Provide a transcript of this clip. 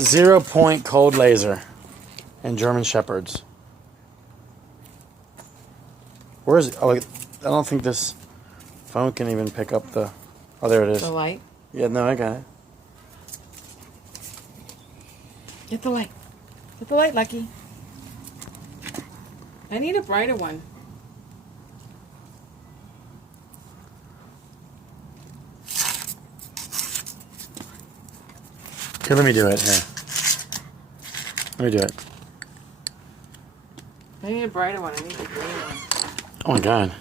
0-point cold laser and German Shepherds. Where is it? Oh, I don't think this phone can even pick up the... Oh, there it is. The light? Yeah, no, I got it. Get the light. Get the light, Lucky. I need a brighter one. Here, let me do it. Here. Let me do it. I need a brighter one. I need a brighter one. Oh, my God.